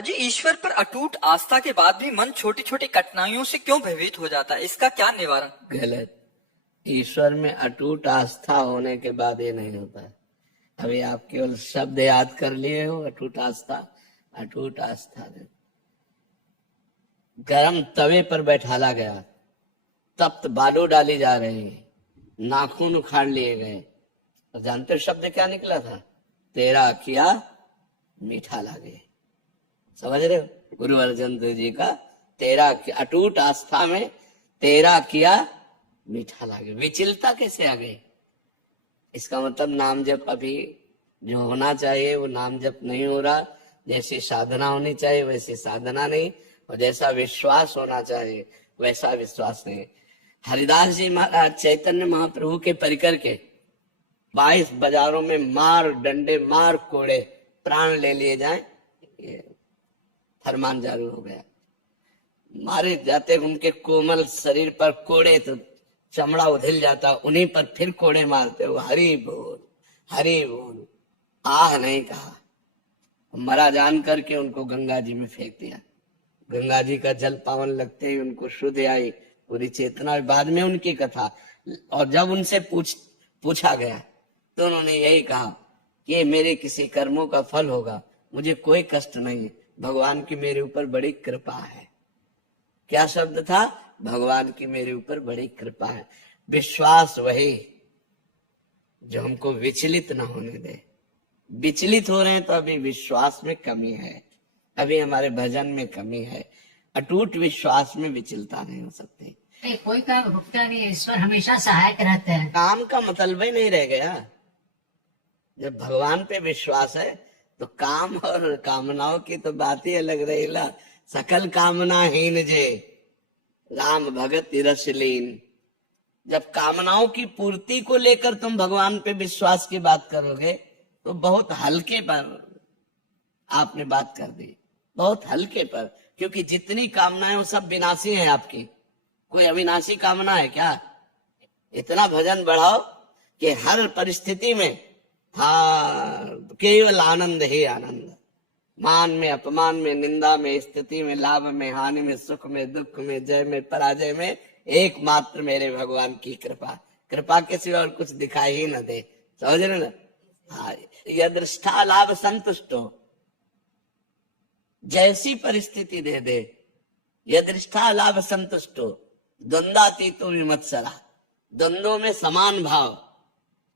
जी, ईश्वर पर अटूट आस्था के बाद भी मन छोटी छोटी कठिनाइयों से क्यों भयभीत हो जाता है, इसका क्या निवारण? गलत। ईश्वर में अटूट आस्था होने के बाद ये नहीं होता है। अभी आप केवल शब्द याद कर लिए हो, अटूट आस्था। अटूट आस्था नहीं। गरम तवे पर बैठाला गया, तप्त बालू डाली जा रही है, नाखून उखाड़ लिए गए, और जानते हो शब्द क्या निकला था? तेरा किया मीठा लागे। समझ रहे हो? गुरु अर्जन देव जी का तेरा अटूट आस्था में तेरा किया मीठा लागे। विचलता कैसे आ गई? इसका मतलब नाम जप अभी जो होना चाहिए वो नाम जप नहीं हो रहा। जैसी साधना होनी चाहिए वैसी साधना नहीं, और जैसा विश्वास होना चाहिए वैसा विश्वास नहीं। हरिदास जी महाराज चैतन्य महाप्रभु के परिकर के 22 बाजारों में मार डंडे मार कोड़े प्राण ले लिए जाए, ये फरमान जारी हो गया। मारे जाते उनके कोमल शरीर पर कोड़े तो चमड़ा उधल जाता, उन्हीं पर फिर कोड़े मारते हो हरि बोल हरि बोल। आह नहीं कहा, मरा जान करके उनको गंगा जी में फेंक दिया। गंगा जी का जल पावन लगते ही उनको शुद्ध आई पूरी चेतना। बाद में उनकी कथा, और जब उनसे पूछा गया तो उन्होंने यही कहा कि ये मेरे किसी कर्मों का फल होगा, मुझे कोई कष्ट नहीं है, भगवान की मेरे ऊपर बड़ी कृपा है। क्या शब्द था? भगवान की मेरे ऊपर बड़ी कृपा है। विश्वास वही जो हमको विचलित न होने दे। विचलित हो रहे हैं तो अभी विश्वास में कमी है, अभी हमारे भजन में कमी है। अटूट विश्वास में विचलता नहीं हो सकती। कोई काम रुकता नहीं है, ईश्वर हमेशा सहायक रहते हैं। काम का मतलब ही नहीं रह गया। जब भगवान पे विश्वास है तो काम और कामनाओं की तो बात ही अलग रही ला। सकल कामनाहीन जे राम भगत रसलीन। जब कामनाओं की पूर्ति को लेकर तुम भगवान पे विश्वास की बात करोगे तो बहुत हल्के पर आपने बात कर दी, बहुत हल्के पर। क्योंकि जितनी कामनाएं वो सब विनाशी हैं आपकी, कोई अविनाशी कामना है क्या? इतना भजन बढ़ाओ कि हर परिस्थिति में हाँ केवल आनंद ही आनंद। मान में अपमान में निंदा में स्थिति में लाभ में हानि में सुख में दुख में जय में पराजय में एकमात्र मेरे भगवान की कृपा। कृपा के सिवा और कुछ दिखाई ही न दे। समझ रहे ना? हाँ, यदृष्टा लाभ संतुष्ट हो, जैसी परिस्थिति दे दे, यदृष्टा लाभ संतुष्ट हो, द्वंद्वातीतो विमत्सरा। द्वंद्वों में समान भाव,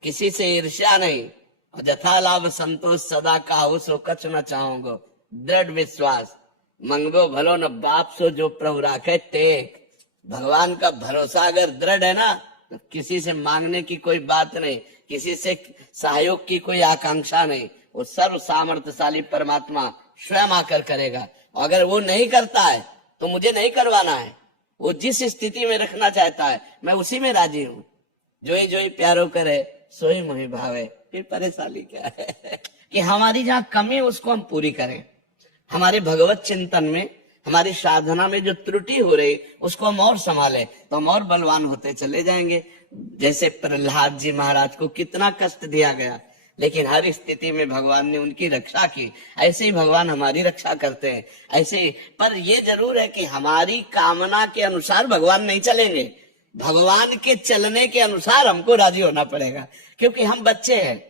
किसी से ईर्ष्या नहीं, और यथा लाभ संतोष सदा का सो कछ न चाहोगे। दृढ़ विश्वास, मंगबो भलो न बाप सो जो प्रभु राखे टेक। भगवान का भरोसा अगर दृढ़ है ना तो किसी से मांगने की कोई बात नहीं, किसी से सहयोग की कोई आकांक्षा नहीं। वो सर्व सामर्थ्यशाली परमात्मा स्वयं आकर करेगा। और अगर वो नहीं करता है तो मुझे नहीं करवाना है। वो जिस स्थिति में रखना चाहता है मैं उसी में राजी हूँ। जोई जोई प्यारो करे सोई मोहि भावे। फिर परेशानी क्या है कि हमारी जहाँ कमी है उसको हम पूरी करें। हमारे भगवत चिंतन में, हमारी साधना में जो त्रुटि हो रही उसको हम और संभालें तो हम और बलवान होते चले जाएंगे। जैसे प्रहलाद जी महाराज को कितना कष्ट दिया गया, लेकिन हर स्थिति में भगवान ने उनकी रक्षा की। ऐसे ही भगवान हमारी रक्षा करते हैं, ऐसे ही। पर ये जरूर है कि हमारी कामना के अनुसार भगवान नहीं चलेंगे, भगवान के चलने के अनुसार हमको राजी होना पड़ेगा। क्योंकि हम बच्चे हैं,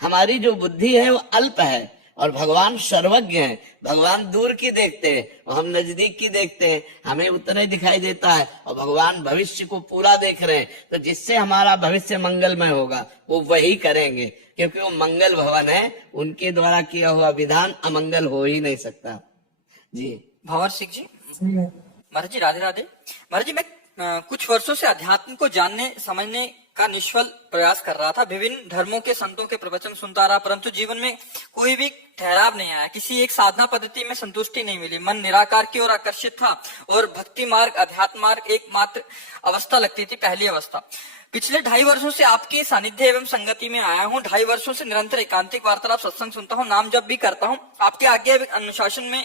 हमारी जो बुद्धि है वो अल्प है, और भगवान सर्वज्ञ है। भगवान दूर की देखते हैं और हम नजदीक की देखते हैं, हमें उतना ही दिखाई देता है, और भगवान भविष्य को पूरा देख रहे हैं। तो जिससे हमारा भविष्य मंगलमय होगा वो वही करेंगे, क्योंकि वो मंगल भवन है। उनके द्वारा किया हुआ विधान अमंगल हो ही नहीं सकता। जी भंवर सिंह जी। महाराज जी राधे राधे। महाराज जी, मैं कुछ वर्षों से अध्यात्म को जानने समझने का निष्फल प्रयास कर रहा था। विभिन्न धर्मों के संतों के प्रवचन सुनता रहा, परंतु जीवन में कोई भी ठहराव नहीं आया। किसी एक साधना पद्धति में संतुष्टि नहीं मिली। मन निराकार की ओर आकर्षित था, और भक्ति मार्ग अध्यात्म मार्ग एकमात्र अवस्था लगती थी, पहली अवस्था। पिछले 2.5 वर्षों से आपके सानिध्य एवं संगति में आया हूँ। 2.5 वर्षों से निरंतर एकांतिक वार्तालाप सत्संग सुनता हूँ, नाम जप भी करता हूँ, आपके आज्ञा अनुशासन में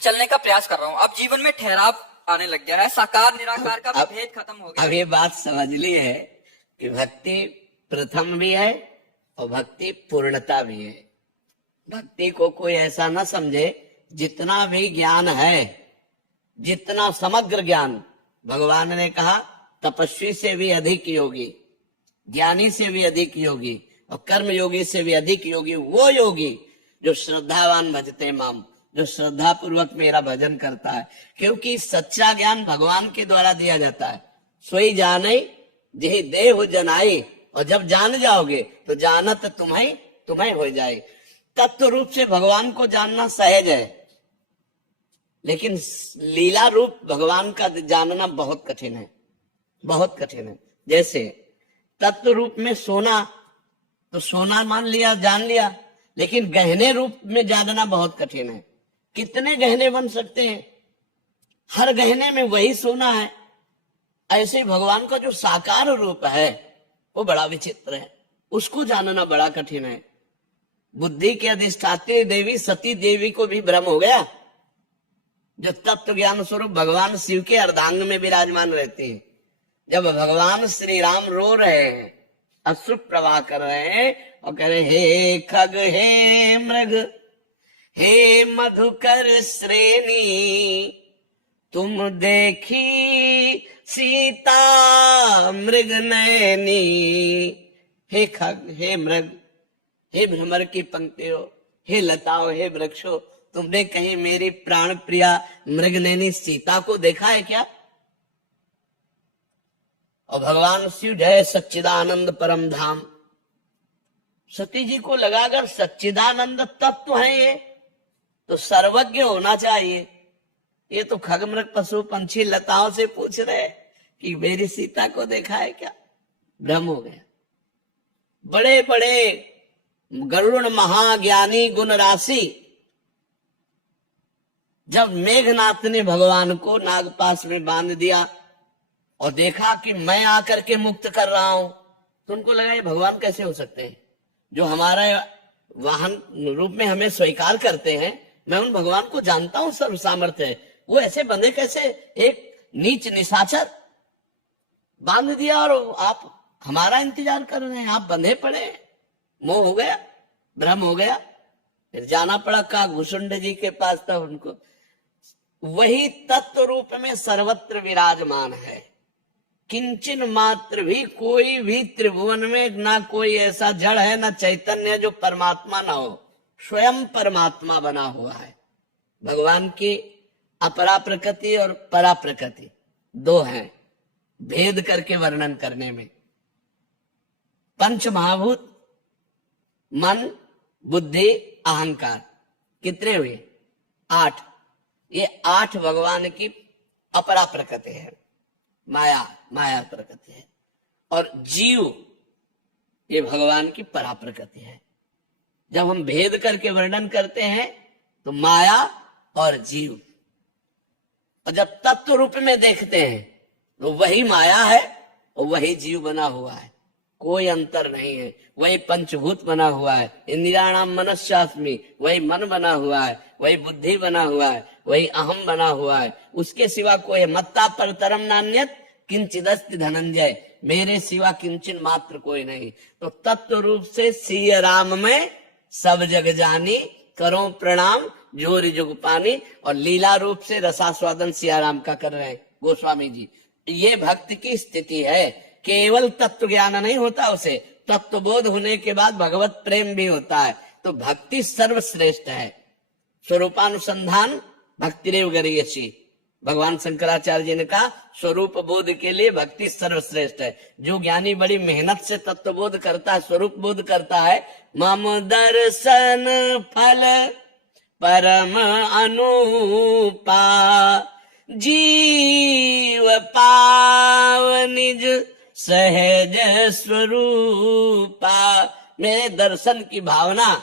चलने का प्रयास कर रहा हूँ। अब जीवन में ठहराव आने लग गया है, साकार निराकार का भी भेद खत्म हो गया। अब ये बात समझ ली है कि भक्ति प्रथम भी है और भक्ति पूर्णता भी है। भक्ति को कोई ऐसा ना समझे जितना भी ज्ञान है, जितना समग्र ज्ञान, भगवान ने कहा तपस्वी से भी अधिक योगी, ज्ञानी से भी अधिक योगी और कर्म योगी से भी अधिक योगी वो योगी जो श्रद्धावान भजते माम, जो श्रद्धा पूर्वक मेरा भजन करता है। क्योंकि सच्चा ज्ञान भगवान के द्वारा दिया जाता है। सोई जाने जेहि देहु जनाई, और जब जान जाओगे तो जानत तुम्हें हो जाए। तत्व रूप से भगवान को जानना सहज है, लेकिन लीला रूप भगवान का जानना बहुत कठिन है, बहुत कठिन है। जैसे तत्व रूप में सोना, तो सोना मान लिया, जान लिया, लेकिन गहने रूप में जानना बहुत कठिन है। कितने गहने बन सकते हैं, हर गहने में वही सोना है। ऐसे भगवान का जो साकार रूप है वो बड़ा विचित्र है, उसको जानना बड़ा कठिन है। बुद्धि के अधिष्ठात्री देवी सती देवी को भी भ्रम हो गया, जो तत्व ज्ञान स्वरूप भगवान शिव के अर्धांग में विराजमान रहते हैं। जब भगवान श्री राम रो रहे हैं, अश्रु प्रवाह कर रहे हैं और कह रहे हे खग हे मृग हे मधुकर श्रेणी, तुम देखी सीता मृग नयनी। हे खग, हे मृग, हे भ्रमर की पंक्तियों, हे लताओं, हे वृक्षों, तुमने कहीं मेरी प्राण प्रिया मृग नयनी सीता को देखा है क्या? और भगवान शिव जय सच्चिदानंद परम धाम, सती जी को लगा अगर सच्चिदानंद तत्व है ये तो सर्वज्ञ होना चाहिए। ये तो खग मृग पशु पंछी लताओं से पूछ रहे कि मेरी सीता को देखा है क्या? भ्रम हो गया। बड़े बड़े गरुड़ महाज्ञानी गुण राशि, जब मेघनाथ ने भगवान को नागपाश में बांध दिया और देखा कि मैं आकर के मुक्त कर रहा हूं, तो उनको लगा ये भगवान कैसे हो सकते हैं, जो हमारे वाहन रूप में हमें स्वीकार करते हैं। मैं उन भगवान को जानता हूं, सर्व सामर्थ्य है, वो ऐसे बंधे कैसे? एक नीच निशाचर बांध दिया और आप हमारा इंतजार कर रहे हैं, आप बंधे पड़े। मोह हो गया, भ्रम हो गया। फिर जाना पड़ा काकभूषुंड जी के पास, तब उनको वही तत्व रूप में सर्वत्र विराजमान है। किंचन मात्र भी कोई भी त्रिभुवन में ना कोई ऐसा जड़ है ना चैतन्य जो परमात्मा ना हो, स्वयं परमात्मा बना हुआ है। भगवान की अपरा प्रकृति और परा प्रकृति दो हैं, भेद करके वर्णन करने में। पंच महाभूत मन बुद्धि अहंकार कितने हुए? 8। ये 8 भगवान की अपरा प्रकृति है, माया प्रकृति है। और जीव ये भगवान की परा प्रकृति है। जब हम भेद करके वर्णन करते हैं तो माया और जीव, और जब तत्व रूप में देखते हैं तो वही माया है और वही जीव बना हुआ है, कोई अंतर नहीं है। वही पंचभूत बना हुआ है, इंद्रियाणाम मनस्यास्मि, वही मन बना हुआ है, वही बुद्धि बना हुआ है, वही अहम बना हुआ है। उसके सिवा कोई मत्ता परतरम नान्यत किंचिदस्ति धनंजय, मेरे सिवा किंचन मात्र कोई नहीं। तो तत्व रूप से सिय राम में सब जग जानी, करो प्रणाम जोरी जुग पानी। और लीला रूप से रसास्वादन सियाराम का कर रहे हैं गोस्वामी जी। ये भक्ति की स्थिति है। केवल तत्व ज्ञान नहीं होता, उसे तत्वबोध होने के बाद भगवत प्रेम भी होता है। तो भक्ति सर्वश्रेष्ठ है। स्वरूपानुसंधान भक्तिरेव गरीयसी, भगवान शंकराचार्य जी ने कहा स्वरूप बोध के लिए भक्ति सर्वश्रेष्ठ है। जो ज्ञानी बड़ी मेहनत से तत्व बोध करता है, स्वरूप बोध करता है, मम दर्शन फल परम अनुपा, जीव पाव निज सहज स्वरूपा। मेरे दर्शन की भावना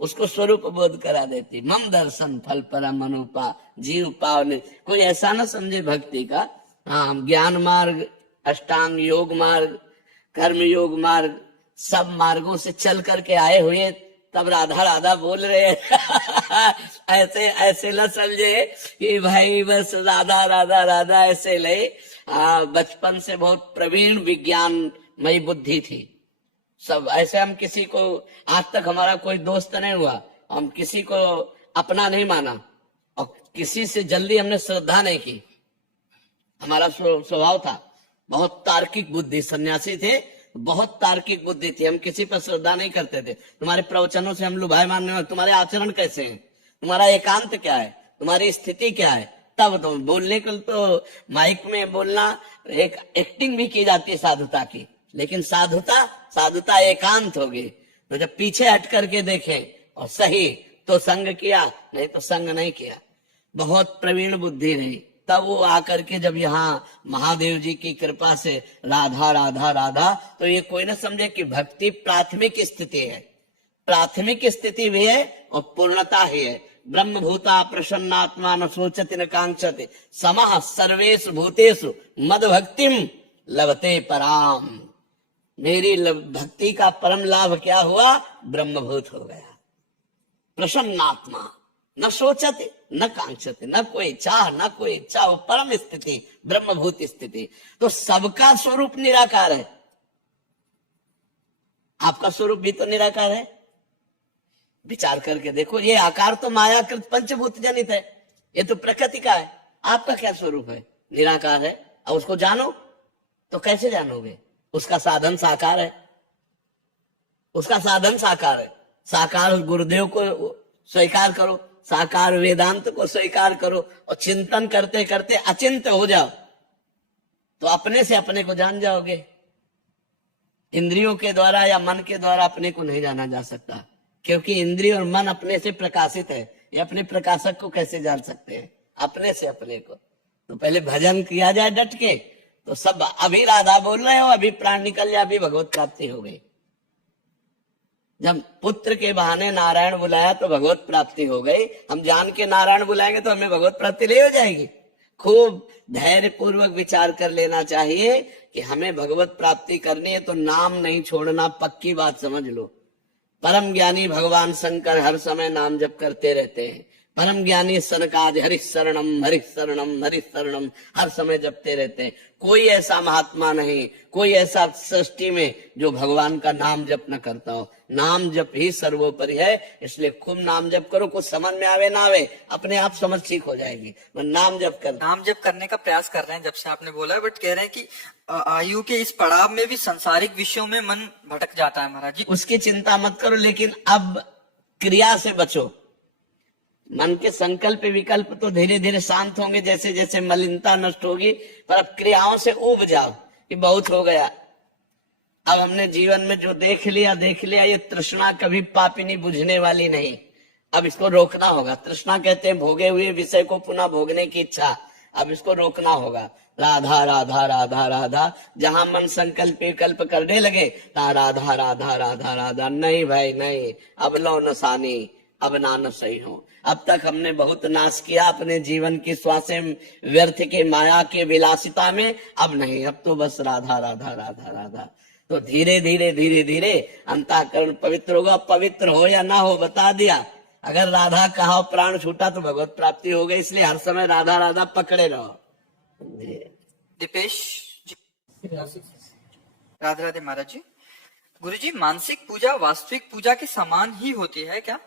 उसको स्वरूप बोध करा देती। मम दर्शन फल परम अनुपा, जीव पावन। कोई ऐसा ना समझे भक्ति का, हाँ ज्ञान मार्ग, अष्टांग योग मार्ग, कर्म योग मार्ग, सब मार्गों से चल करके आए हुए तब राधा राधा बोल रहे हैं। ऐसे ऐसे न समझे कि भाई बस राधा राधा राधा ऐसे ले। बचपन से बहुत प्रवीण विज्ञानमयी बुद्धि थी सब। ऐसे हम किसी को, आज तक हमारा कोई दोस्त नहीं हुआ, हम किसी को अपना नहीं माना, किसी से जल्दी हमने श्रद्धा नहीं की। हमारा स्वभाव था बहुत तार्किक बुद्धि, सन्यासी थे, बहुत तार्किक बुद्धि थी, हम किसी पर श्रद्धा नहीं करते थे। तुम्हारे प्रवचनों से हम लुभाए मानने वाले, तुम्हारे आचरण कैसे हैं, तुम्हारा एकांत क्या है, तुम्हारी स्थिति क्या है, तब तो बोलने को तो माइक में बोलना एक एक्टिंग भी की जाती है साधुता की, लेकिन साधुता एकांत होगी। तो जब पीछे हट करके देखें और सही तो संग किया, नहीं तो संग नहीं किया। बहुत प्रवीण बुद्धि रही, तब वो आकर के जब यहाँ महादेव जी की कृपा से राधा राधा राधा, तो ये कोई न समझे कि भक्ति प्राथमिक स्थिति है, प्राथमिक स्थिति भी है और पूर्णता ही है। ब्रह्म भूता प्रसन्नात्मा न सोचति न कांक्षति समः सर्वेषु भूतेषु मद भक्तिम लभते पराम। मेरी भक्ति का परम लाभ क्या हुआ? ब्रह्मभूत हो गया। प्रसन्नात्मा न सोचते न कांक्षते, न कोई चाह न कोई इच्छा, वो परम स्थिति, ब्रह्मभूत स्थिति। तो सबका स्वरूप निराकार है, आपका स्वरूप भी तो निराकार है। विचार करके देखो, ये आकार तो मायाकृत पंचभूत जनित है, ये तो प्रकृति का है। आपका क्या स्वरूप है? निराकार है। और उसको जानो तो कैसे जानोगे? उसका साधन साकार है, उसका साधन साकार है। साकार गुरुदेव को स्वीकार करो, साकार वेदांत को स्वीकार करो और चिंतन करते करते अचिंत्य हो जाओ तो अपने से अपने को जान जाओगे। इंद्रियों के द्वारा या मन के द्वारा अपने को नहीं जाना जा सकता, क्योंकि इंद्रिय और मन अपने से प्रकाशित है। ये अपने प्रकाशक को कैसे जान सकते हैं? अपने से अपने को। तो पहले भजन किया जाए डट के, तो सब अभी राधा बोल रहे हो, अभी प्राण निकल जाए, अभी भगवत प्राप्ति हो गई। जब पुत्र के बहाने नारायण बुलाया तो भगवत प्राप्ति हो गई। हम जान के नारायण बुलाएंगे तो हमें भगवत प्राप्ति नहीं हो जाएगी। खूब धैर्य पूर्वक विचार कर लेना चाहिए कि हमें भगवत प्राप्ति करनी है तो नाम नहीं छोड़ना, पक्की बात समझ लो। परम ज्ञानी भगवान शंकर हर समय नाम जप करते रहते हैं। परम ज्ञानी सनकादि हरि शरणम हरि शरणम हरि शरणम हर समय जपते रहते हैं। कोई ऐसा महात्मा नहीं, कोई ऐसा सृष्टि में जो भगवान का नाम जप न करता हो। नाम जप ही सर्वोपरि है, इसलिए खूब नाम जप करो। कुछ समझ में आवे ना आवे, अपने आप समझ ठीक हो जाएगी। नाम जप कर, नाम जप करने का प्रयास कर रहे हैं जब से आपने बोला है, बट कह रहे हैं कि आयु के इस पड़ाव में भी सांसारिक विषयों में मन भटक जाता है महाराज जी। उसकी चिंता मत करो, लेकिन अब क्रिया से बचो। मन के संकल्प विकल्प तो धीरे धीरे शांत होंगे जैसे जैसे मलिनता नष्ट होगी, पर अब क्रियाओं से उब जाओ कि बहुत हो गया। अब हमने जीवन में जो देख लिया, ये तृष्णा कभी पापिनी बुझने वाली नहीं। अब इसको रोकना होगा। तृष्णा कहते हैं भोगे हुए विषय को पुनः भोगने की इच्छा। अब इसको रोकना होगा। राधा राधा राधा राधा, जहां मन संकल्प विकल्प करने लगे ता राधा राधा राधा राधा। नहीं भाई नहीं, अब लो नसानी, अब ना न सही हो। अब तक हमने बहुत नाश किया अपने जीवन की श्वासें व्यर्थ के माया के विलासिता में, अब नहीं, अब तो बस राधा राधा राधा राधा। तो धीरे धीरे धीरे धीरे अंतःकरण पवित्र होगा। पवित्र हो या ना हो बता दिया। अगर राधा कहा प्राण छूटा तो भगवत प्राप्ति हो गई, इसलिए हर समय राधा राधा पकड़े रहो। दीपेश जी, राधे राधे महाराज जी। गुरु जी, मानसिक पूजा वास्तविक पूजा के समान ही होती है क्या?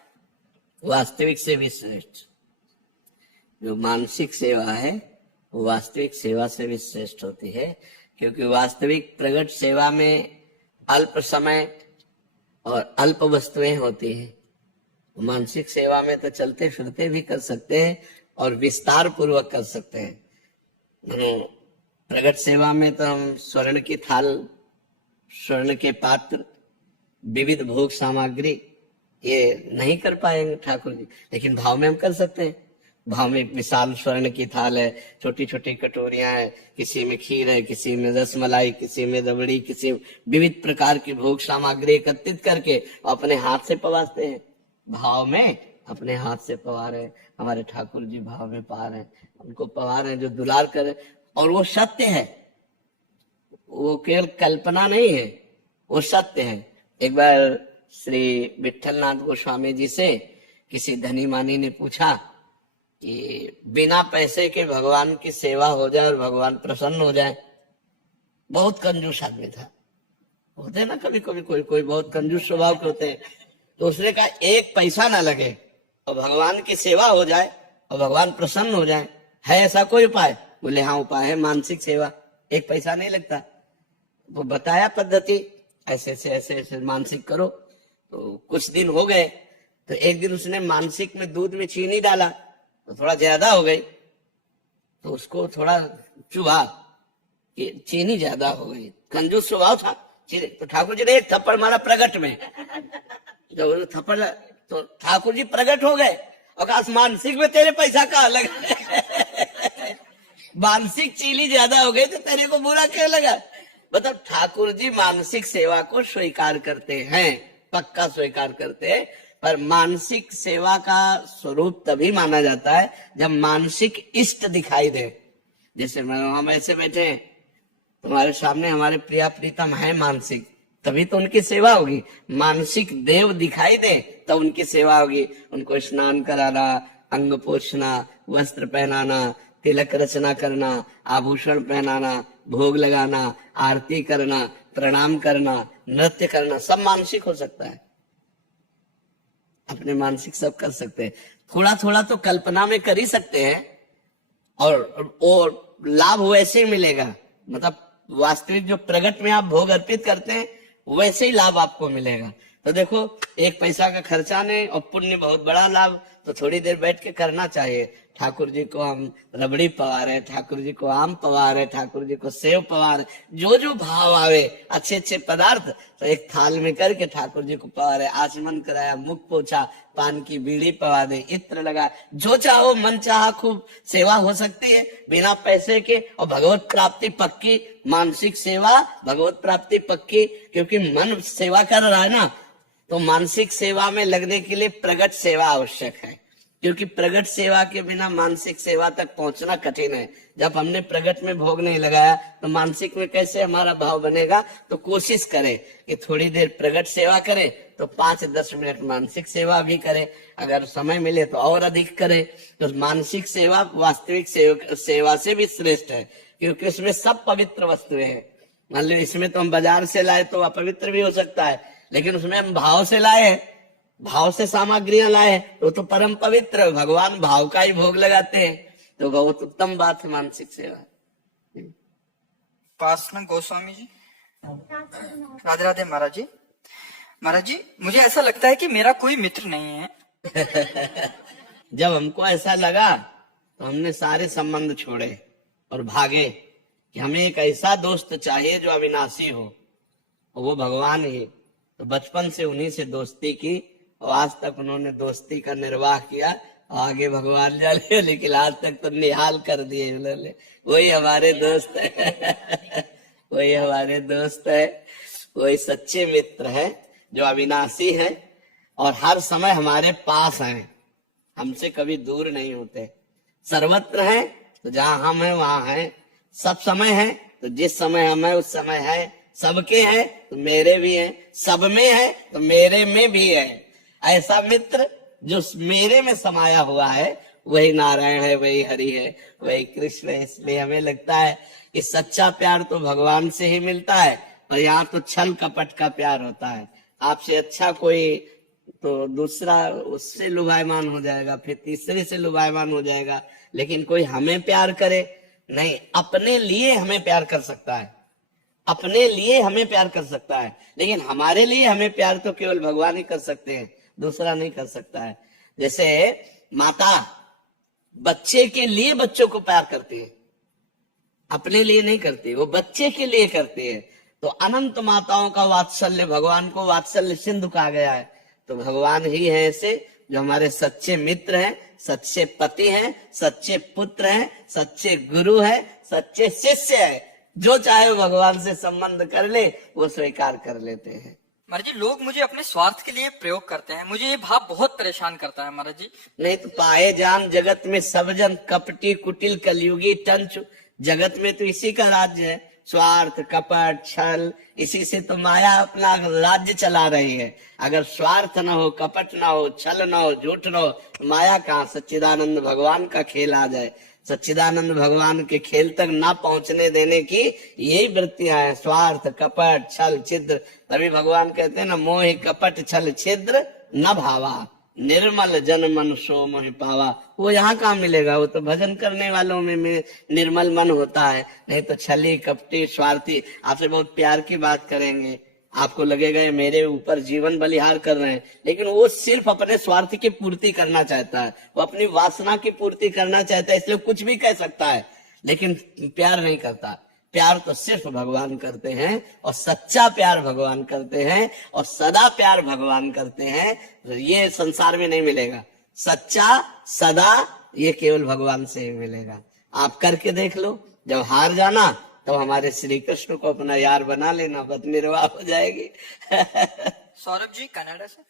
वास्तविक से भी श्रेष्ठ। जो मानसिक सेवा है वो वास्तविक सेवा से भी श्रेष्ठ होती है, क्योंकि वास्तविक प्रगट सेवा में अल्प समय और अल्प वस्तुएं होती हैं। मानसिक सेवा में तो चलते फिरते भी कर सकते हैं और विस्तार पूर्वक कर सकते हैं। प्रगट सेवा में तो हम स्वर्ण की थाल, स्वर्ण के पात्र, विविध भोग सामग्री ये नहीं कर पाएंगे ठाकुर जी, लेकिन भाव में हम कर सकते हैं। भाव में विशाल स्वर्ण की थाल है, छोटी छोटी कटोरियां हैं, किसी में खीर है, किसी में रसमलाई, किसी में रबड़ी, किसी विविध प्रकार की भोग सामग्री एकत्रित करके अपने हाथ से पवाते हैं। भाव में अपने हाथ से पवा रहे, हमारे ठाकुर जी भाव में पा रहे हैं, उनको पवा रहे हैं जो दुलार करे। और वो सत्य है, वो केवल कल्पना नहीं है, वो सत्य है। एक बार श्री विठलनाथ गोस्वामी जी से किसी धनी मानी ने पूछा कि बिना पैसे के भगवान की सेवा हो जाए और भगवान प्रसन्न हो जाए। बहुत कंजूस आदमी था, होते ना कभी कभी कोई बहुत कंजूस स्वभाव के होते हैं। तो उसने कहा एक पैसा ना लगे और भगवान की सेवा हो जाए और भगवान प्रसन्न हो जाए। है ऐसा कोई उपाय? बोले हाँ उपाय है, मानसिक सेवा, 1 पैसा नहीं लगता। वो बताया पद्धति, ऐसे ऐसे ऐसे ऐसे मानसिक करो। तो कुछ दिन हो गए, तो एक दिन उसने मानसिक में दूध में चीनी डाला, तो थोड़ा ज्यादा हो गई, तो उसको थोड़ा चुभा कि चीनी ज्यादा हो गई। कंजूस स्वभाव था, तो ठाकुर जी ने एक थप्पड़ मारा प्रगट में। जब थप्पड़ तो ठाकुर जी प्रगट हो गए और कहा मानसिक में तेरे पैसा कहाँ लगा? मानसिक चीनी ज्यादा हो गई तो तेरे को बुरा क्यों लगा? मतलब ठाकुर जी मानसिक सेवा को स्वीकार करते हैं, पक्का स्वीकार करते हैं। पर मानसिक सेवा का स्वरूप तभी माना जाता है जब मानसिक इष्ट दिखाई दे। जैसे हम ऐसे बैठे हैं, तुम्हारे सामने हमारे प्रिया प्रीतम है मानसिक, तभी तो उनकी सेवा होगी। मानसिक देव दिखाई दे तो उनकी सेवा होगी। उनको स्नान कराना, अंग पोछना, वस्त्र पहनाना, तिलक रचना करना, आभूषण पहनाना, भोग लगाना, आरती करना, प्रणाम करना, नृत्य करना, सब मानसिक हो सकता है। अपने मानसिक सब कर सकते हैं। थोड़ा थोड़ा तो कल्पना में कर ही सकते हैं, और लाभ वैसे ही मिलेगा। मतलब वास्तविक जो प्रगट में आप भोग अर्पित करते हैं वैसे ही लाभ आपको मिलेगा। तो देखो 1 पैसा का खर्चा नहीं और पुण्य बहुत बड़ा लाभ। तो थोड़ी देर बैठ के करना चाहिए। ठाकुर जी को हम रबड़ी पवा रहे, ठाकुर जी को आम पवा रहे, ठाकुर जी को सेव पवा रहे, जो जो भाव आवे अच्छे अच्छे पदार्थ तो एक थाल में करके ठाकुर जी को पवा रहे। आचमन कराया, मुख पोछा, पान की बीड़ी पवा दे, इत्र लगा, जो चाहो मन चाहा खूब सेवा हो सकती है बिना पैसे के। और भगवत प्राप्ति पक्की, मानसिक सेवा भगवत प्राप्ति पक्की, क्योंकि मन सेवा कर रहा है ना। तो मानसिक सेवा में लगने के लिए प्रगट सेवा आवश्यक है, क्योंकि प्रगट सेवा के बिना मानसिक सेवा तक पहुंचना कठिन है। जब हमने प्रगट में भोग नहीं लगाया तो मानसिक में कैसे हमारा भाव बनेगा? तो कोशिश करें कि थोड़ी देर प्रगट सेवा करें, तो 5-10 मिनट मानसिक सेवा भी करें। अगर समय मिले तो और अधिक करें। तो मानसिक सेवा वास्तविक सेवा से भी श्रेष्ठ है, क्योंकि उसमें सब पवित्र वस्तुएं हैं। मान लो इसमें तो हम बाजार से लाए तो अपवित्र भी हो सकता है, लेकिन उसमें हम भाव से लाए, भाव से सामग्रियां लाए तो परम पवित्र। भगवान भाव का ही भोग लगाते हैं, तो बहुत उत्तम बात है मानसिक सेवा। पासना गोस्वामी जी। राधे राधे महाराज जी। महाराज जी, मुझे ऐसा लगता है कि मेरा कोई मित्र नहीं है। जब हमको ऐसा लगा तो हमने सारे संबंध छोड़े और भागे कि हमें एक ऐसा दोस्त चाहिए जो अविनाशी हो, और वो भगवान ही। तो बचपन से उन्हीं से दोस्ती की और आज तक उन्होंने दोस्ती का निर्वाह किया। आगे भगवान जाने, लेकिन आज तक तो निहाल कर दिए उन्होंने। वही हमारे दोस्त है, वही हमारे दोस्त है, वही सच्चे मित्र है जो अविनाशी है और हर समय हमारे पास हैं, हमसे कभी दूर नहीं होते। सर्वत्र है तो जहाँ हम हैं वहां है, सब समय है तो जिस समय हम है उस समय है, सबके हैं तो मेरे भी हैं, सब में है तो मेरे में भी है। ऐसा मित्र जो मेरे में समाया हुआ है वही नारायण है, वही हरि है, वही कृष्ण है। इसलिए हमें लगता है कि सच्चा प्यार तो भगवान से ही मिलता है, और यहाँ तो छल कपट का प्यार होता है। आपसे अच्छा कोई तो दूसरा उससे लुभायमान हो जाएगा, फिर तीसरे से लुभायमान हो जाएगा, लेकिन कोई हमें प्यार करे नहीं। अपने लिए हमें प्यार कर सकता है, अपने लिए हमें प्यार कर सकता है, लेकिन हमारे लिए हमें प्यार तो केवल भगवान ही कर सकते हैं, दूसरा नहीं कर सकता है। जैसे माता बच्चे के लिए बच्चों को प्यार करती है, अपने लिए नहीं करती, वो बच्चे के लिए करती है। तो अनंत माताओं का वात्सल्य, भगवान को वात्सल्य सिंधु कहा गया है। तो भगवान ही है ऐसे जो हमारे सच्चे मित्र हैं, सच्चे पति हैं, सच्चे पुत्र हैं, सच्चे गुरु हैं, सच्चे शिष्य हैं। जो चाहे भगवान से संबंध कर ले वो स्वीकार कर लेते हैं। महाराज जी, लोग मुझे अपने स्वार्थ के लिए प्रयोग करते हैं, मुझे ये भाव बहुत परेशान करता है महाराज जी। नहीं तो पाए जान जगत में सब जन कपटी कुटिल कलयुगी टंच। जगत में तो इसी का राज्य है, स्वार्थ कपट छल, इसी से तो माया अपना राज्य चला रही है। अगर स्वार्थ न हो, कपट न हो, छल न हो, झूठ न हो, माया कहाँ? सच्चिदानंद भगवान का खेल आ जाए। सच्चिदानंद भगवान के खेल तक ना पहुंचने देने की यही वृत्तियां हैं, स्वार्थ कपट छल छिद्र। तभी भगवान कहते हैं ना, मोह कपट छल छिद्र न भावा। निर्मल जन मन सो मोहि पावा। वो यहाँ कहाँ मिलेगा, वो तो भजन करने वालों में निर्मल मन होता है। नहीं तो छली कपटी स्वार्थी आपसे बहुत प्यार की बात करेंगे, आपको लगेगा ये मेरे ऊपर जीवन बलिहार कर रहे हैं, लेकिन वो सिर्फ अपने स्वार्थ की पूर्ति करना चाहता है, वो अपनी वासना की पूर्ति करना चाहता है, इसलिए कुछ भी कह सकता है लेकिन प्यार नहीं करता। प्यार तो सिर्फ भगवान करते हैं, और सच्चा प्यार भगवान करते हैं, और सदा प्यार भगवान करते हैं। ये संसार में नहीं मिलेगा, सच्चा सदा ये केवल भगवान से ही मिलेगा। आप करके देख लो, जब हार जाना तो हमारे श्री कृष्ण को अपना यार बना लेना, बस निर्वाह हो जाएगी। सौरभ जी कनाडा से।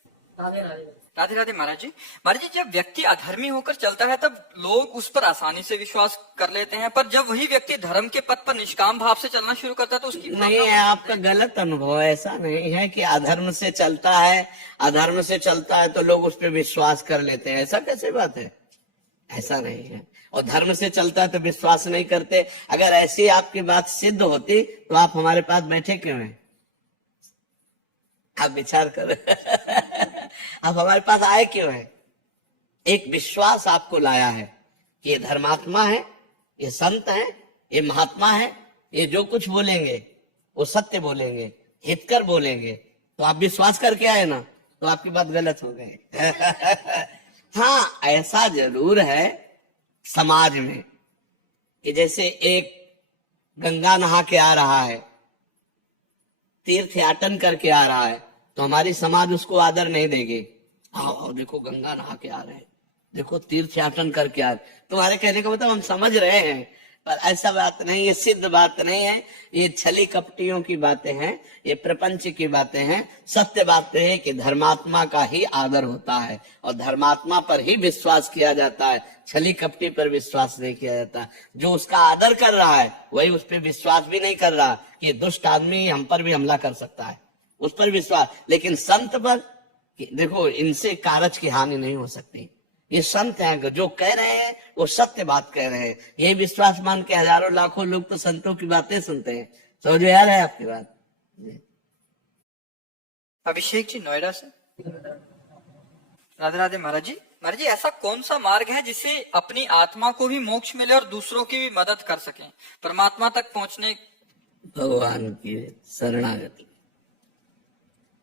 राधे राधे महाराज जी। महाराज जी, जब व्यक्ति अधर्मी होकर चलता है तब लोग उस पर आसानी से विश्वास कर लेते हैं, पर जब वही व्यक्ति धर्म के पथ पर निष्काम भाव से चलना शुरू करता है तो उसकी नहीं है, आपका गलत अनुभव है। ऐसा नहीं है कि अधर्म से चलता है, अधर्म से चलता है तो लोग उस पर विश्वास कर लेते हैं, ऐसा कैसे बात है? ऐसा नहीं है। और धर्म से चलता है तो विश्वास नहीं करते। अगर ऐसी आपकी बात सिद्ध होती तो आप हमारे पास बैठे क्यों हैं? आप विचार करो। आप हमारे पास आए क्यों हैं? एक विश्वास आपको लाया है कि ये धर्मात्मा है, ये संत है, ये महात्मा है, ये जो कुछ बोलेंगे वो सत्य बोलेंगे, हितकर बोलेंगे, तो आप विश्वास करके आए ना, तो आपकी बात गलत हो गई। हाँ, ऐसा जरूर है समाज में कि जैसे एक गंगा नहा के आ रहा है, तीर्थ याटन करके आ रहा है, तो हमारी समाज उसको आदर नहीं देगी। आओ देखो गंगा नहा के आ रहे हैं, देखो तीर्थ याटन करके आ रहे। तुम्हारे कहने का मतलब हम समझ रहे हैं, पर ऐसा बात नहीं, ये सिद्ध बात नहीं है, ये छली कपटियों की बातें हैं, ये प्रपंच की बातें हैं। सत्य बात है कि धर्मात्मा का ही आदर होता है और धर्मात्मा पर ही विश्वास किया जाता है, छली कपटी पर विश्वास नहीं किया जाता। जो उसका आदर कर रहा है वही उस पर विश्वास भी नहीं कर रहा कि दुष्ट आदमी हम पर भी हमला कर सकता है, उस पर विश्वास। लेकिन संत पर देखो, इनसे कारज की हानि नहीं हो सकती। ये संत हैं, जो कह रहे हैं वो सत्य बात कह रहे हैं, यही विश्वास मान के हजारों लाखों लोग तो संतों की बातें सुनते हैं। समझ में आ रहा है आपकी बात? अभिषेक जी नोएडा से। राधे राधे महाराज जी। महाराज जी, ऐसा कौन सा मार्ग है जिससे अपनी आत्मा को भी मोक्ष मिले और दूसरों की भी मदद कर सके, परमात्मा तक पहुंचने? भगवान की शरणागति।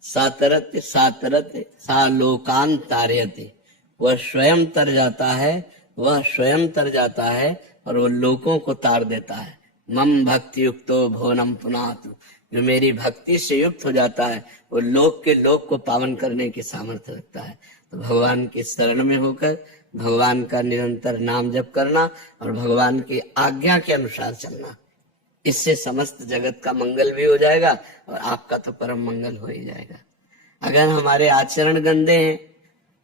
सातरत्य सातरत्य सा लोकान तारयते, वह स्वयं तर जाता है, वह स्वयं तर जाता है और वह लोगों को तार देता है। मम भक्ति युक्तो भुवनम पुनातु, जो मेरी भक्ति से युक्त हो जाता है वो लोक के लोक को पावन करने की सामर्थ्य रखता है। तो भगवान की शरण में होकर भगवान का निरंतर नाम जप करना और भगवान की आज्ञा के अनुसार चलना, इससे समस्त जगत का मंगल भी हो जाएगा और आपका तो परम मंगल हो ही जाएगा। अगर हमारे आचरण गंदे हैं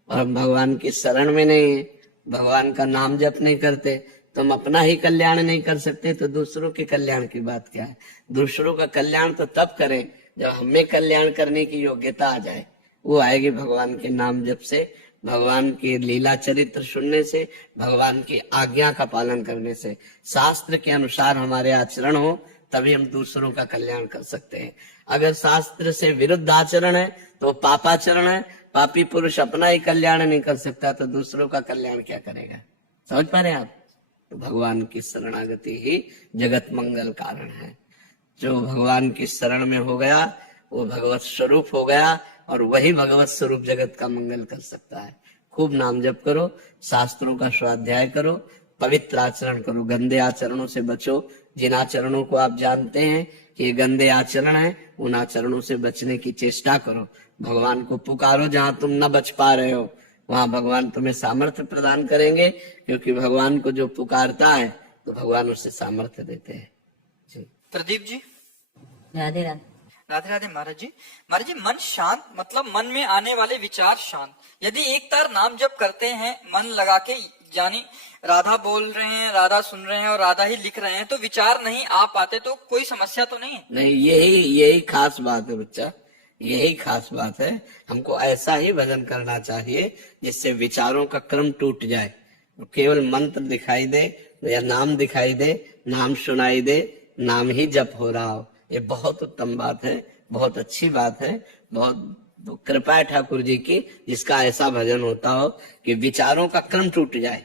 और हम भगवान की शरण में नहीं है, भगवान का नाम जप नहीं करते, तो हम अपना ही कल्याण नहीं कर सकते, तो दूसरों के कल्याण की बात क्या है? दूसरों का कल्याण तो तब करें जब हमें कल्याण करने की योग्यता आ जाए। वो आएगी भगवान के नाम जप से, भगवान की लीला चरित्र सुनने से, भगवान की आज्ञा का पालन करने से। शास्त्र के अनुसार हमारे आचरण हो तभी हम दूसरों का कल्याण कर सकते हैं। अगर शास्त्र से विरुद्ध आचरण है तो पापाचरण है। पापी पुरुष अपना ही कल्याण नहीं कर सकता तो दूसरों का कल्याण क्या करेगा? समझ पा रहे हैं आप? तो भगवान की शरणागति ही जगत मंगल कारण है। जो भगवान की शरण में हो गया वो भगवत स्वरूप हो गया और वही भगवत स्वरूप जगत का मंगल कर सकता है। खूब नाम जप करो, शास्त्रों का स्वाध्याय करो, पवित्र आचरण करो, गंदे आचरणों से बचो। जिन आचरणों को आप जानते हैं कि ये गंदे आचरण है, उन आचरणों से बचने की चेष्टा करो। भगवान को पुकारो, जहां तुम न बच पा रहे हो वहां भगवान तुम्हें सामर्थ्य प्रदान करेंगे, क्योंकि भगवान को जो पुकारता है तो भगवान उसे सामर्थ्य देते हैं। जी प्रदीप जी। राधे राधे। राधे राधे महाराज जी। महाराज जी, मन शांत मतलब मन में आने वाले विचार शांत। यदि एक तार नाम जप करते हैं मन लगा के, यानी राधा बोल रहे हैं, राधा सुन रहे हैं और राधा ही लिख रहे हैं, तो विचार नहीं आ पाते तो कोई समस्या तो नहीं है? नहीं, यही खास बात है बच्चा, यही खास बात है। हमको ऐसा ही भजन करना चाहिए जिससे विचारों का क्रम टूट जाए। केवल मंत्र दिखाई दे या नाम दिखाई दे, नाम सुनाई दे, नाम ही जप हो रहा हो, ये बहुत उत्तम बात है, बहुत अच्छी बात है, बहुत तो कृपा है ठाकुर जी की, जिसका ऐसा भजन होता हो कि विचारों का क्रम टूट जाए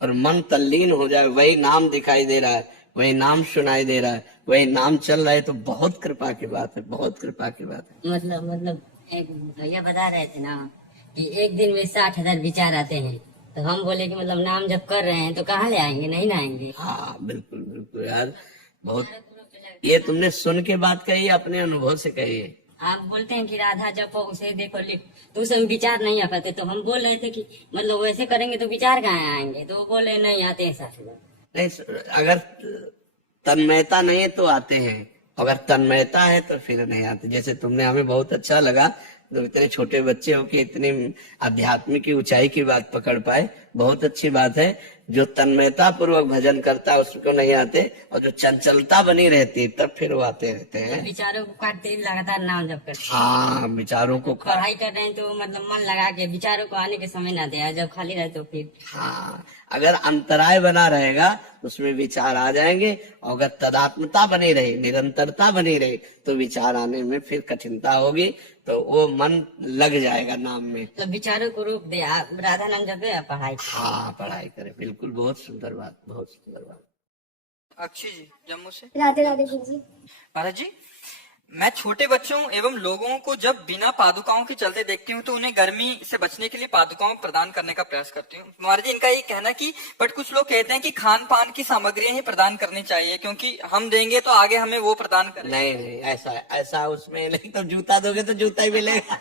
और मन तल्लीन हो जाए, वही नाम दिखाई दे रहा है, वही नाम सुनाई दे रहा है, वही नाम चल रहा है, तो बहुत कृपा की बात है, बहुत कृपा की बात है। मतलब एक भैया बता रहे थे ना कि एक दिन में 60,000 विचार आते हैं। तो हम बोले कि मतलब नाम जब कर रहे हैं तो कहाँ ले आएंगे, नहीं ना आएंगे। हाँ बिल्कुल बिल्कुल यार, बहुत। ये तुमने सुन के बात कही, अपने अनुभव से कही है। आप बोलते हैं कि राधा जपो उसे देखो लिख, तो उसमें विचार नहीं आ पाते। तो हम बोल रहे थे कि मतलब वैसे करेंगे तो विचार कहाँ आएंगे। तो वो बोले नहीं आते हैं 60,000। नहीं, अगर तन्मयता नहीं है तो आते हैं, अगर तन्मयता है तो फिर नहीं आते। जैसे तुमने, हमें बहुत अच्छा लगा, तो इतने छोटे बच्चे हो के इतनी आध्यात्मिक की ऊंचाई की बात पकड़ पाए, बहुत अच्छी बात है। जो तन्मयता पूर्वक भजन करता है उसको नहीं आते, और जो चंचलता बनी रहती है तब फिर वो आते रहते हैं। विचारों को काटते ही लगातार नाम जप करते हैं। हाँ, विचारों को पढ़ाई कर रहे हैं तो मतलब मन लगा के विचारों को आने के समय ना दे, जब खाली रहे तो फिर। हाँ, अगर अंतराय बना रहेगा उसमें विचार आ जाएंगे, और अगर तदात्मता बनी रही, निरंतरता बनी रही, तो विचार आने में फिर कठिनता होगी, तो वो मन लग जाएगा नाम में। तो विचारों को रोक दे, आप राधा नाम जपे या पढ़ाई। हाँ, पढ़ाई करें, बिल्कुल, बहुत सुंदर बात, बहुत सुंदर बात। अक्षय जी जम्मू से। राधे राधे गुरु जी। महाराज जी, मैं छोटे बच्चों एवं लोगों को जब बिना पादुकाओं के चलते देखती हूँ तो उन्हें गर्मी से बचने के लिए पादुकाओं प्रदान करने का प्रयास करती हूँ। महाराज जी, इनका ये कहना कि बट कुछ लोग कहते हैं कि खान पान की सामग्रियां ही प्रदान करनी चाहिए, क्योंकि हम देंगे तो आगे हमें वो प्रदान करें। नहीं नहीं, ऐसा ऐसा उसमें नहीं, तो जूता दोगे तो जूता ही मिलेगा।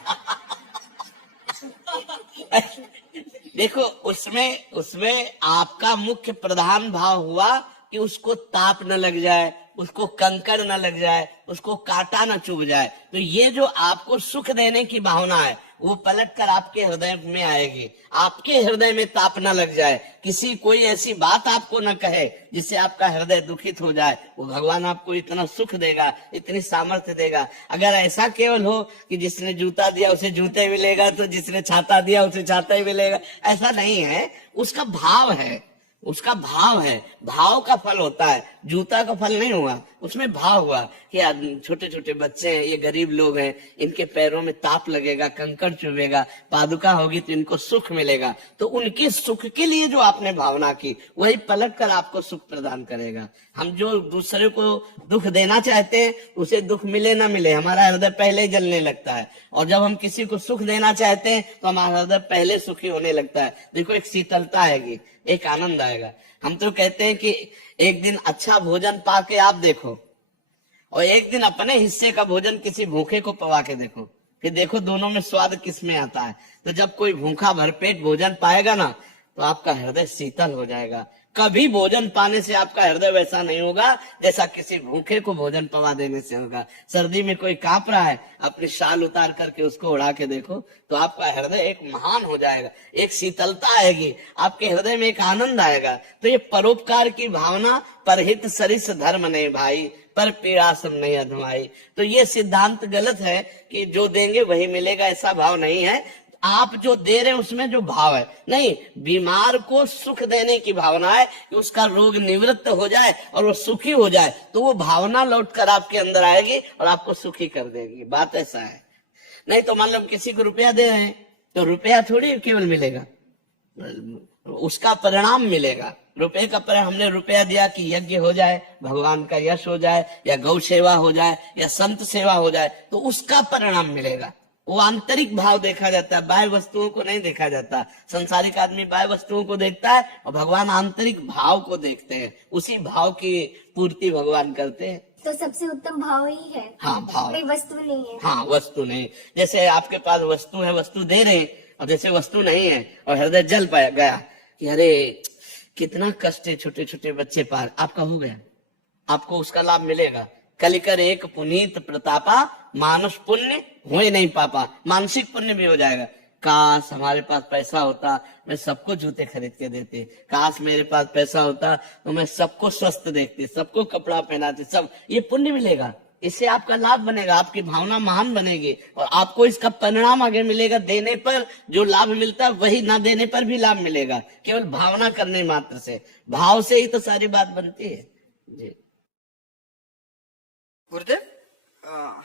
देखो, उसमें उसमें आपका मुख्य प्रधान भाव हुआ कि उसको ताप न लग जाए, उसको कंकड़ न लग जाए, उसको कांटा न चुभ जाए। तो ये जो आपको सुख देने की भावना है वो पलट कर आपके हृदय में आएगी। आपके हृदय में ताप न लग जाए, किसी कोई ऐसी बात आपको न कहे जिससे आपका हृदय दुखित हो जाए, वो भगवान आपको इतना सुख देगा, इतनी सामर्थ्य देगा। अगर ऐसा केवल हो कि जिसने जूता दिया उसे जूते मिलेगा, तो जिसने छाता दिया उसे छाता ही मिलेगा, ऐसा नहीं है। उसका भाव है, उसका भाव है, भाव का फल होता है, जूता का फल नहीं हुआ, उसमें भाव हुआ कि छोटे छोटे बच्चे हैं, ये गरीब लोग हैं, इनके पैरों में ताप लगेगा, कंकड़ चुभेगा, पादुका होगी तो इनको सुख मिलेगा। तो उनके सुख के लिए जो आपने भावना की वही पलट कर आपको सुख प्रदान करेगा। हम जो दूसरे को दुख देना चाहते हैं उसे दुख मिले ना मिले, हमारा हृदय पहले ही जलने लगता है, और जब हम किसी को सुख देना चाहते हैं तो हमारा हृदय पहले सुखी होने लगता है। देखो, एक शीतलता आएगी, एक आनंद आएगा। हम तो कहते हैं कि एक दिन अच्छा भोजन पाके आप देखो, और एक दिन अपने हिस्से का भोजन किसी भूखे को पवा के देखो, कि देखो दोनों में स्वाद किस में आता है। तो जब कोई भूखा भरपेट भोजन पाएगा ना, तो आपका हृदय शीतल हो जाएगा। कभी भोजन पाने से आपका हृदय वैसा नहीं होगा जैसा किसी भूखे को भोजन पवा देने से होगा। सर्दी में कोई कांप रहा है, अपनी शाल उतार करके उसको उड़ा के देखो, तो आपका हृदय एक महान हो जाएगा, एक शीतलता आएगी, आपके हृदय में एक आनंद आएगा। तो ये परोपकार की भावना, परहित सरिस धर्म नहीं भाई, पर पीड़ा सम नहीं अधमाई। तो ये सिद्धांत गलत है कि जो देंगे वही मिलेगा, ऐसा भाव नहीं है। आप जो दे रहे हैं उसमें जो भाव है, नहीं, बीमार को सुख देने की भावना है कि उसका रोग निवृत्त हो जाए और वो सुखी हो जाए, तो वो भावना लौट कर आपके अंदर आएगी और आपको सुखी कर देगी। बात ऐसा है। नहीं तो मान लो किसी को रुपया दे रहे हैं, तो रुपया थोड़ी केवल मिलेगा, उसका परिणाम मिलेगा। रुपये का परिणाम, हमने रुपया दिया कि यज्ञ हो जाए, भगवान का यश हो जाए, या गौ सेवा हो जाए, या संत सेवा हो जाए, तो उसका परिणाम मिलेगा। वो आंतरिक भाव देखा जाता है, बाह्य वस्तुओं को नहीं देखा जाता। संसारिक आदमी बाह्य वस्तुओं को देखता है और भगवान आंतरिक भाव को देखते हैं, उसी भाव की पूर्ति भगवान करते हैं। तो सबसे उत्तम भाव ही है। हाँ, भाव, कोई वस्तु नहीं है। हाँ, वस्तु नहीं। जैसे आपके पास वस्तु है, वस्तु दे रहे हैं, और जैसे वस्तु नहीं है और हृदय जल पाया गया कि अरे कितना कष्ट है, छोटे छोटे बच्चे पार, आपका हो गया, आपको उसका लाभ मिलेगा। कलिकर एक पुनीत प्रतापा, मानस पुण्य हो ही नहीं पापा, मानसिक पुण्य भी हो जाएगा। काश हमारे पास पैसा होता, मैं सबको जूते खरीद के देते, काश मेरे पास पैसा होता तो मैं सबको स्वस्थ देखते, सबको कपड़ा पहनाते, सब, ये पुण्य मिलेगा, इससे आपका लाभ बनेगा, आपकी भावना महान बनेगी, और आपको इसका परिणाम आगे मिलेगा। देने पर जो लाभ मिलता है वही ना देने पर भी लाभ मिलेगा, केवल भावना करने मात्र से, भाव से ही तो सारी बात बनती है जी। गुरुदेव,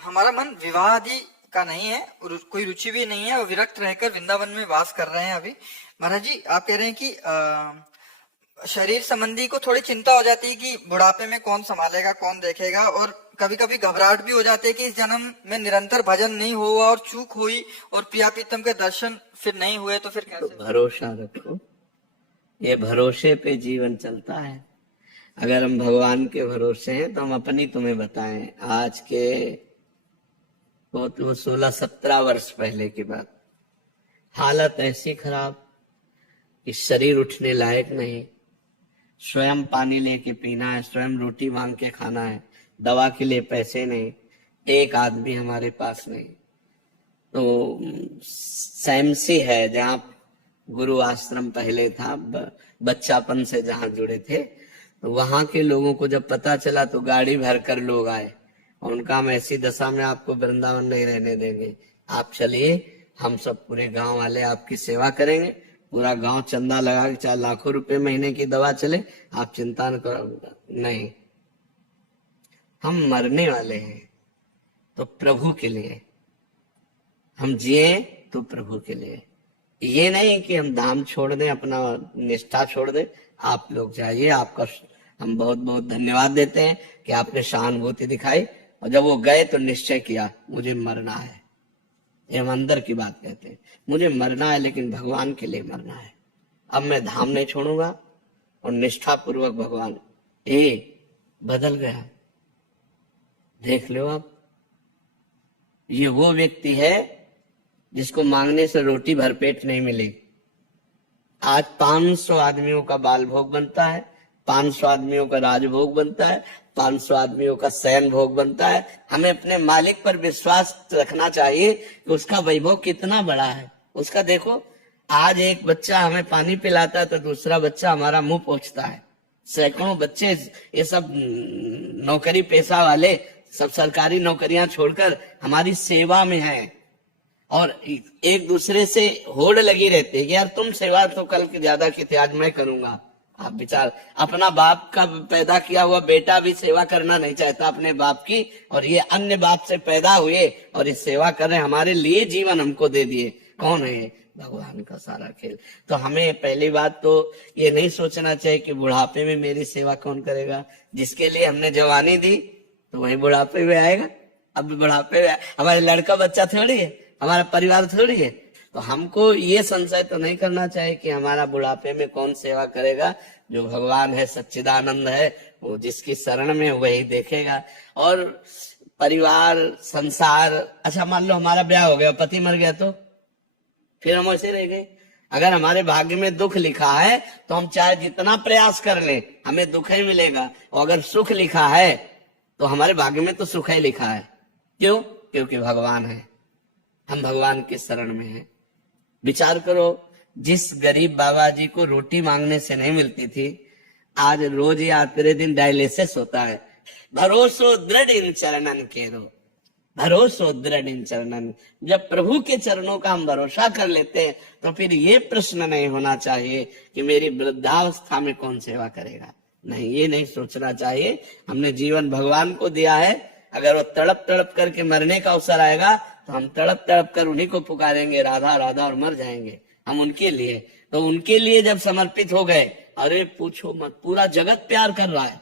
हमारा मन विवाह आदि का नहीं है, कोई रुचि भी नहीं है, वो विरक्त रहकर वृंदावन में वास कर रहे हैं अभी। महाराज जी आप कह रहे हैं कि शरीर संबंधी को थोड़ी चिंता हो जाती है कि बुढ़ापे में कौन संभालेगा, कौन देखेगा, और कभी कभी घबराहट भी हो जाती है कि इस जन्म में निरंतर भजन नहीं हुआ और चूक हुई और प्रिया प्रीतम के दर्शन फिर नहीं हुए तो फिर कैसे। भरोसा रखो, ये भरोसे पे जीवन चलता है। अगर हम भगवान के भरोसे हैं तो हम अपनी तुम्हें बताएं, आज के वो 16-17 वर्ष पहले की बात, हालत ऐसी खराब कि शरीर उठने लायक नहीं, स्वयं पानी लेके पीना है, स्वयं रोटी मांग के खाना है, दवा के लिए पैसे नहीं, एक आदमी हमारे पास नहीं। तो सैमसी है जहाँ गुरु आश्रम पहले था, बच्चापन से जहाँ जुड़े थे, तो वहां के लोगों को जब पता चला तो गाड़ी भर कर लोग आए और उनका हम ऐसी दशा में आपको वृंदावन नहीं रहने देंगे, आप चलिए, हम सब पूरे गांव वाले आपकी सेवा करेंगे, पूरा गांव चंदा लगा के चाहे लाखों रुपए महीने की दवा चले, आप चिंता न करो। नहीं, हम मरने वाले हैं तो प्रभु के लिए, हम जिए तो प्रभु के लिए, ये नहीं कि हम धाम छोड़ दें, अपना निष्ठा छोड़ दें। आप लोग जाइए, आपका हम बहुत बहुत धन्यवाद देते हैं कि आपने सहानुभूति दिखाई, और जब वो गए तो निश्चय किया मुझे मरना है, ये हम अंदर की बात कहते हैं, मुझे मरना है लेकिन भगवान के लिए मरना है, अब मैं धाम नहीं छोड़ूंगा, और निष्ठा पूर्वक भगवान बदल गया। देख लो आप, ये वो व्यक्ति है जिसको मांगने से रोटी भरपेट नहीं मिलेगी। आज 500 आदमियों का बाल भोग बनता है, 500 आदमियों का राजभोग बनता है, 500 आदमियों का शयन भोग बनता है। हमें अपने मालिक पर विश्वास रखना चाहिए कि उसका वैभव कितना बड़ा है। उसका देखो, आज एक बच्चा हमें पानी पिलाता है तो दूसरा बच्चा हमारा मुंह पोंछता है। सैकड़ों बच्चे, ये सब नौकरी पेशा वाले, सब सरकारी नौकरियां छोड़कर हमारी सेवा में हैं, और एक दूसरे से होड़ लगी रहती है कि यार तुम सेवा तो कल के ज्यादा की थी, आज मैं करूंगा। आप विचार, अपना बाप का पैदा किया हुआ बेटा भी सेवा करना नहीं चाहता अपने बाप की, और ये अन्य बाप से पैदा हुए और ये सेवा कर रहे, हमारे लिए जीवन हमको दे दिए। कौन है? भगवान का सारा खेल। तो हमें पहली बात तो ये नहीं सोचना चाहिए कि बुढ़ापे में मेरी सेवा कौन करेगा। जिसके लिए हमने जवानी दी तो वही बुढ़ापे में आएगा। अब बुढ़ापे में हमारे लड़का बच्चा थोड़ी है, हमारा परिवार थोड़ी है। तो हमको ये संशय तो नहीं करना चाहिए कि हमारा बुढ़ापे में कौन सेवा करेगा। जो भगवान है, सच्चिदानंद है, वो जिसकी शरण में वही देखेगा। और परिवार, संसार, अच्छा मान लो हमारा ब्याह हो गया, पति मर गया, तो फिर हम ऐसे रह गए। अगर हमारे भाग्य में दुख लिखा है तो हम चाहे जितना प्रयास कर लें हमें दुख ही मिलेगा, और अगर सुख लिखा है तो हमारे भाग्य में तो सुख ही लिखा है। क्यों? क्योंकि भगवान है, हम भगवान के शरण में हैं। विचार करो, जिस गरीब बाबा जी को रोटी मांगने से नहीं मिलती थी, आज रोज या तेरे दिन डायलिसिस होता है। भरोसो दृढ़ इन चरणन केरो, भरोसो दृढ़ इन चरणन। जब प्रभु के चरणों का हम भरोसा कर लेते हैं तो फिर ये प्रश्न नहीं होना चाहिए कि मेरी वृद्धावस्था में कौन सेवा करेगा। नहीं, ये नहीं सोचना चाहिए। हमने जीवन भगवान को दिया है, अगर वो तड़प तड़प करके मरने का अवसर आएगा तो हम तड़प तड़प कर उन्हीं को पुकारेंगे, राधा राधा, और मर जाएंगे हम उनके लिए। तो उनके लिए जब समर्पित हो गए, अरे पूछो मत, पूरा जगत प्यार कर रहा है,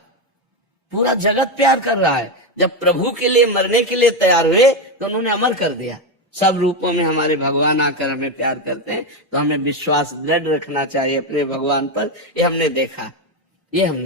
पूरा जगत प्यार कर रहा है। जब प्रभु के लिए मरने के लिए तैयार हुए तो उन्होंने अमर कर दिया। सब रूपों में हमारे भगवान आकर हमें प्यार करते हैं, तो हमें विश्वास दृढ़ रखना चाहिए अपने भगवान पर। ये हमने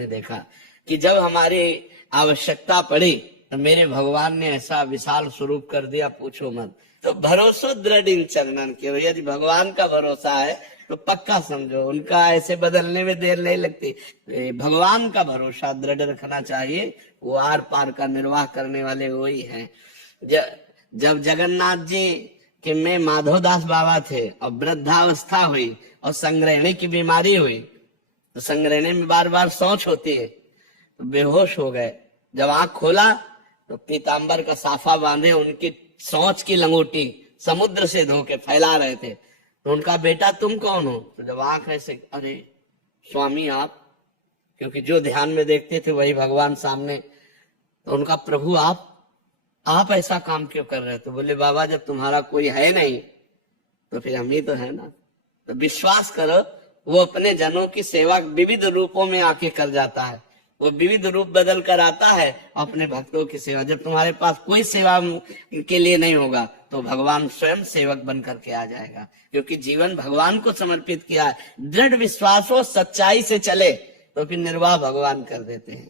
देखा कि जब हमारी आवश्यकता पड़ी तो मेरे भगवान ने ऐसा विशाल स्वरूप कर दिया, पूछो मत। तो भरोसो दृढ़ इन चरणन के, यदि भगवान का भरोसा है तो पक्का समझो उनका ऐसे बदलने में देर नहीं लगती। भगवान का भरोसा दृढ़ रखना चाहिए, वो आर पार का निर्वाह करने वाले वही हैं। जब जगन्नाथ जी के में माधवदास बाबा थे और वृद्धावस्था हुई और संग्रहणी की बीमारी हुई, तो संग्रहणी में बार बार शौच होती है, तो बेहोश हो गए। जब आंख खोला तो पीताम्बर का साफा बांधे उनकी शौच की लंगोटी समुद्र से धो के फैला रहे थे। तो उनका बेटा तुम कौन हो? तो जब आंख ऐसे, अरे स्वामी आप, क्योंकि जो ध्यान में देखते थे वही भगवान सामने। तो उनका प्रभु आप? आप ऐसा काम क्यों कर रहे हो? तो बोले बाबा जब तुम्हारा कोई है नहीं तो फिर हम ही तो है ना। तो विश्वास करो, वो अपने जनों की सेवा विविध रूपों में आके कर जाता है। वो विविध रूप बदल कर आता है अपने भक्तों की सेवा। जब तुम्हारे पास कोई सेवा के लिए नहीं होगा तो भगवान स्वयं सेवक बन करके आ जाएगा, क्योंकि जीवन भगवान को समर्पित किया है। दृढ़ विश्वास हो, सच्चाई से चले तो फिर निर्वाह भगवान कर देते हैं।